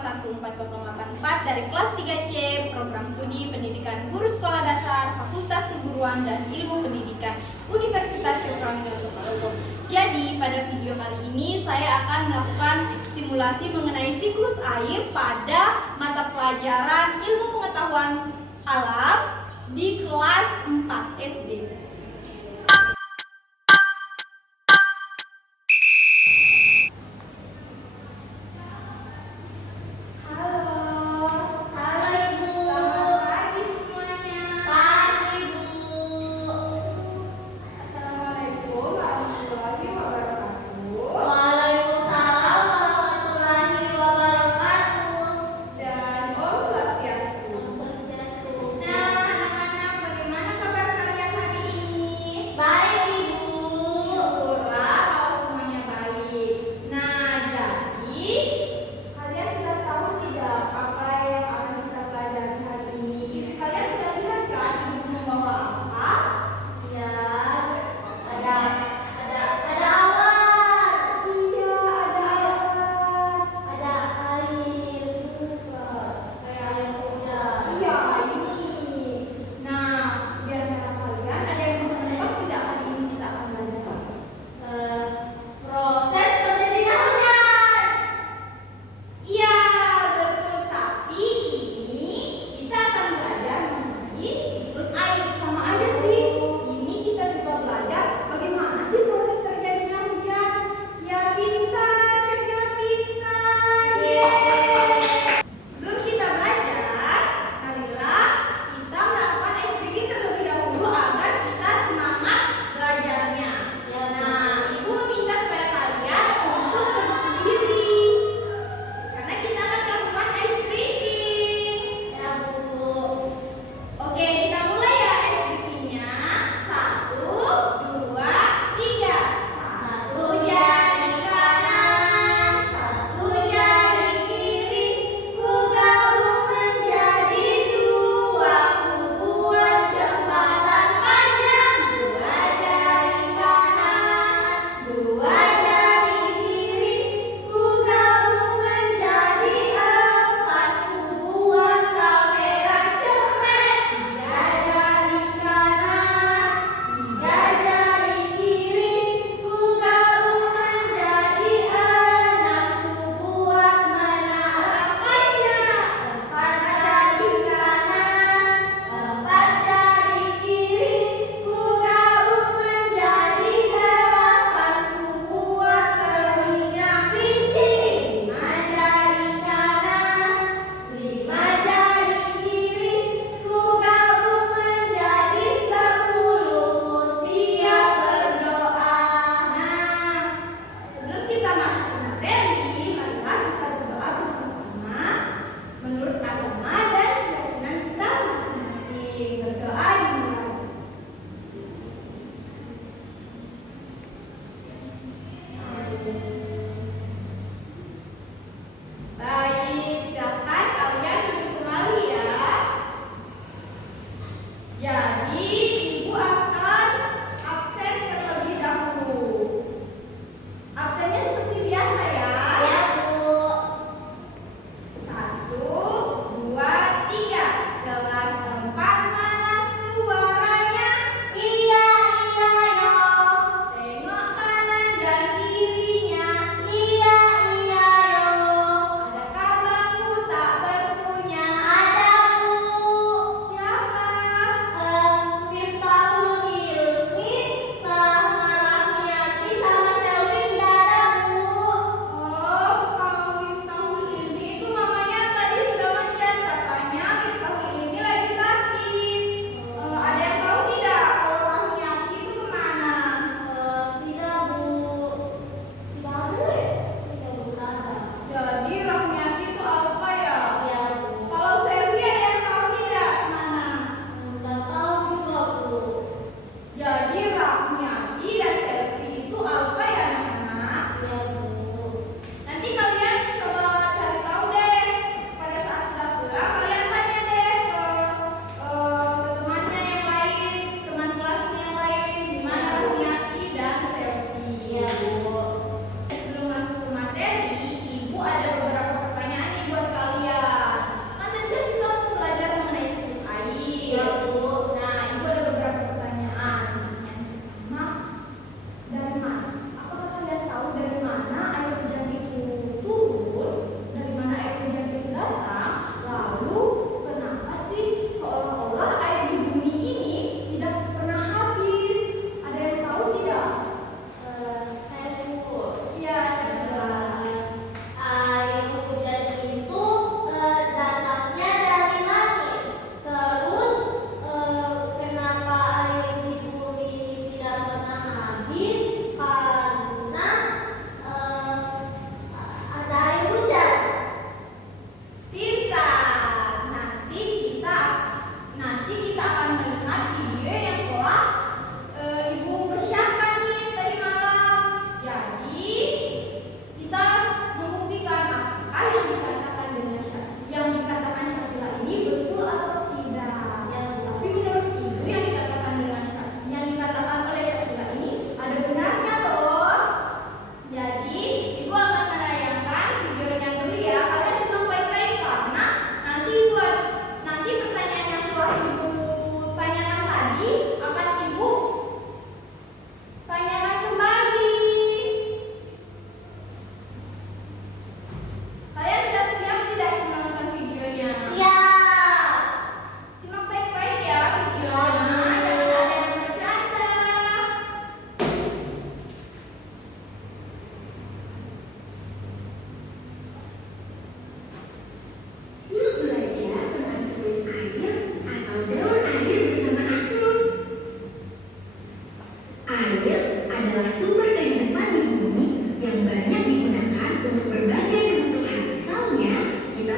14084 dari kelas 3C Program Studi Pendidikan Guru Sekolah Dasar Fakultas Keguruan dan Ilmu Pendidikan Universitas Syukron Yogyakarta. Jadi pada video kali ini saya akan melakukan simulasi mengenai siklus air pada mata pelajaran Ilmu Pengetahuan Alam di kelas 4 SD.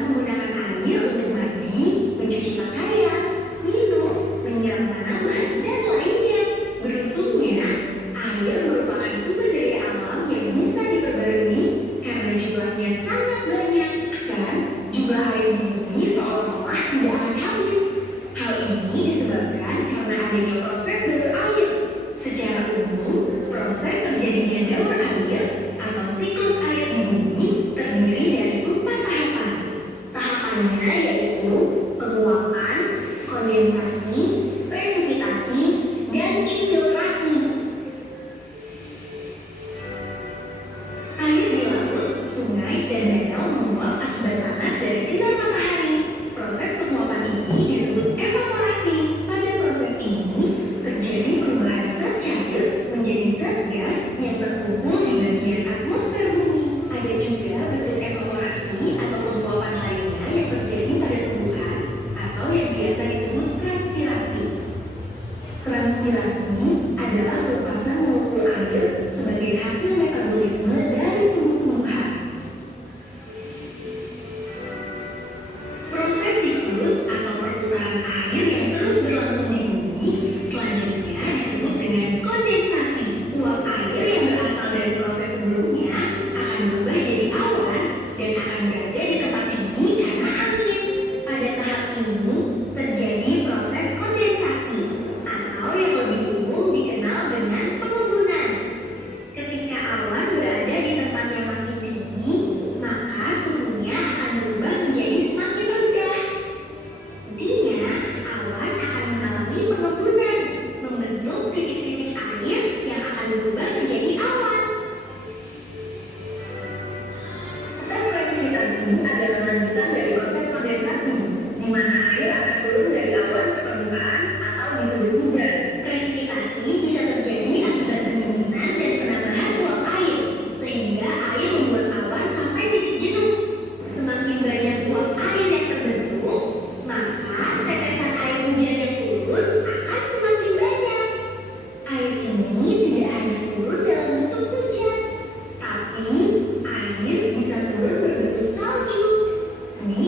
menggunakan air untuk mandi, mencuci pakaian, minum, menyiram tanaman, dan lainnya. Beruntungnya, air merupakan sumber daya alam yang bisa diperbarui karena jumlahnya sangat banyak dan jumlah air di bumi seolah-olah tidak akan habis. Hal ini disebabkan karena adanya proses daur air. Secara umum, proses terjadinya daur air atau siklus air di bumi terdiri dari 4 tahapan. Tahapannya yaitu penguapan, kondensasi, presipitasi, dan infiltrasi. Air di laut, sungai, dan danau menguap akibat panas dari sinar matahari. Proses penguapan ini disebut evaporasi. Pada proses ini terjadi perubahan zat cair menjadi zat gas yang terkumpul di bagian atmosfer bumi. Ada juga bentuk evaporasi atau penguapan lainnya yang terjadi pada tumbuhan atau yang biasa disebut transpirasi. Transpirasi adalah pelepasan molekul air sebagai hasil metabolisme dari tumbuh-tumbuhan. Proses siklus atau perputaran air yang terus berlangsung di bumi selanjutnya disebut dengan kondensasi. Uap air yang berasal dari proses sebelumnya akan berubah jadi awan dan akan berada di tempat tinggi karena angin. Pada tahap ini terjadi proses kondensasi atau yang lebih umum dikenal dengan pengembunan. Ketika awan berada di tempat yang makin tinggi, maka suhunya akan berubah menjadi semakin rendah. Intinya, awan akan mengalami pengembunan, membentuk titik-titik air yang akan berubah menjadi awan. Proses presipitasi adalah lanjutan dari proses kondensasi, di mana air akan turun dari awan ke permukaan atau disebut hujan. Presipitasi bisa terjadi akibat pendinginan dan penambahan uap air, sehingga air membuat awan sampai titik jenuh. Semakin banyak uap air yang terbentuk, maka tetesan air hujan yang turun akan semakin banyak. Air ini tidak hanya turun dalam bentuk hujan, tapi air bisa turun berbentuk salju. Ini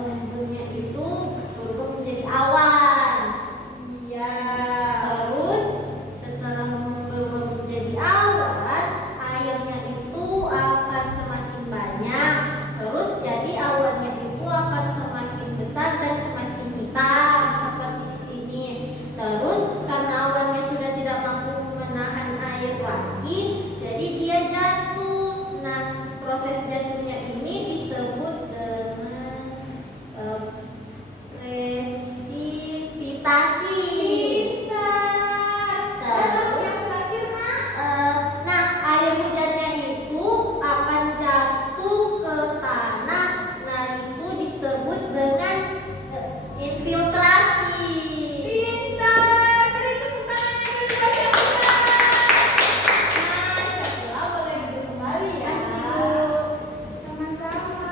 embunnya itu berubah menjadi awan. Iya. Terus setelah berubah menjadi awan, airnya itu akan semakin banyak. Terus jadi awannya itu akan semakin besar dan semakin hitam seperti di sini. Terus karena awannya sudah tidak mampu menahan air lagi, jadi dia jatuh. Nah, proses jatuhnya ini disebut dengan presipitasi. Pintar. Lalu yang terakhir, Nak. Nah, air hujannya itu akan jatuh ke tanah. Nah, itu disebut dengan infiltrasi. Pintar. Beri tepuk tangannya dulu buat yang benar. Nah, Syakila boleh duduk kembali ya. Sama-sama.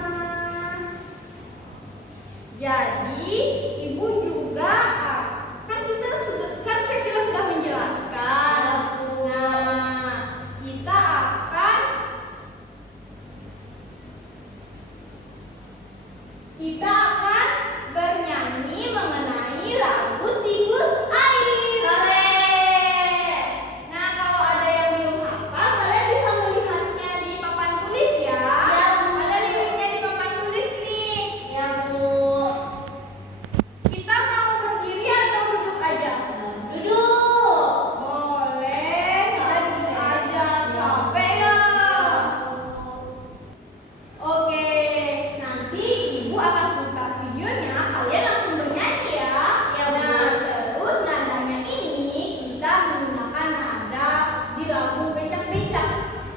Jadi, Ibu juga kan Syakila sudah menjelaskan. Nah, kita akan bernyanyi mengenai lagu siklus air. Keren. Nah, kalau ada yang belum hafal, kalian bisa melihatnya di papan tulis ya. Ya, Bu. Ada liriknya di papan tulis nih. Ya, Bu. Kita mau berdiri atau duduk aja? Duduk. Boleh, kita duduk aja. Capek ya? Oke, nanti Ibu akan putar videonya. Kalian langsung bernyanyi ya. Ya, Bu. Nah, terus nadanya ini kita menggunakan nada di lagu becak-becak.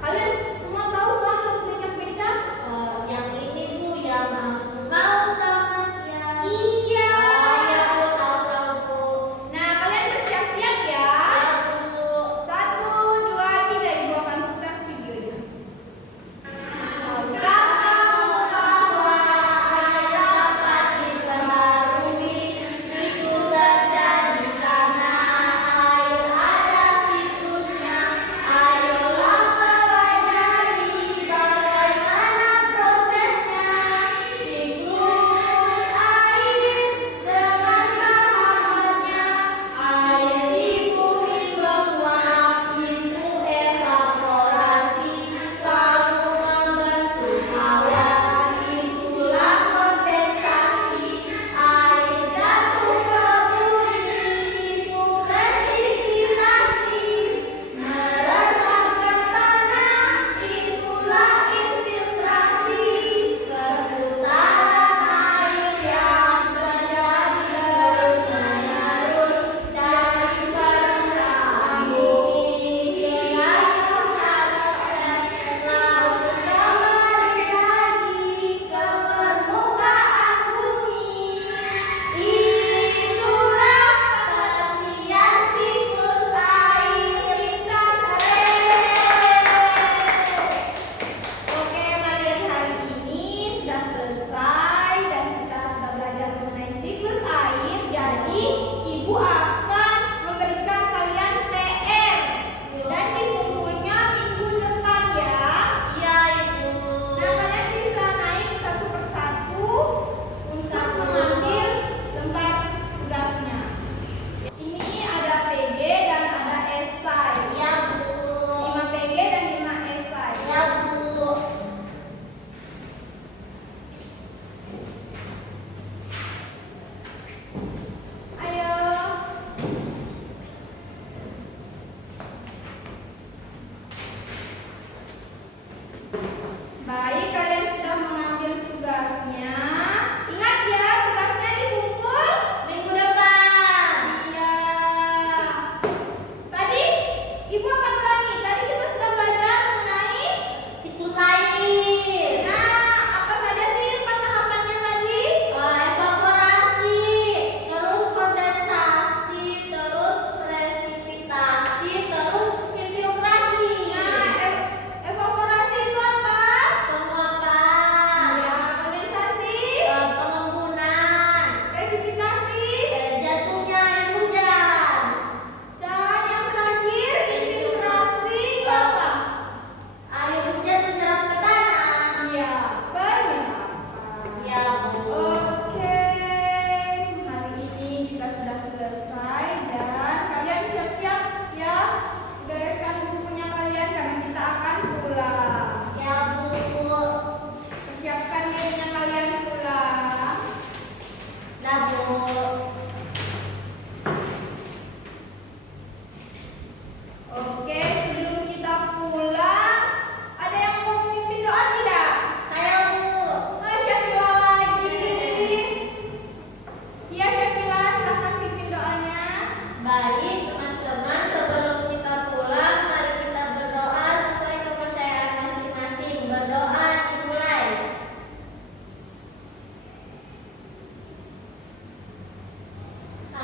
Kalian semua tahu kan lagu becak-becak? Yang ini, Bu, yang aku mau tamas ya. Iya. Ya, Bu, tahu, Bu. Nah, kalian bersiap-siap ya. Ya, Bu. 1, 2, 3, Ibu akan putar videonya. Tahukah kamu bahwa air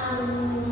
akan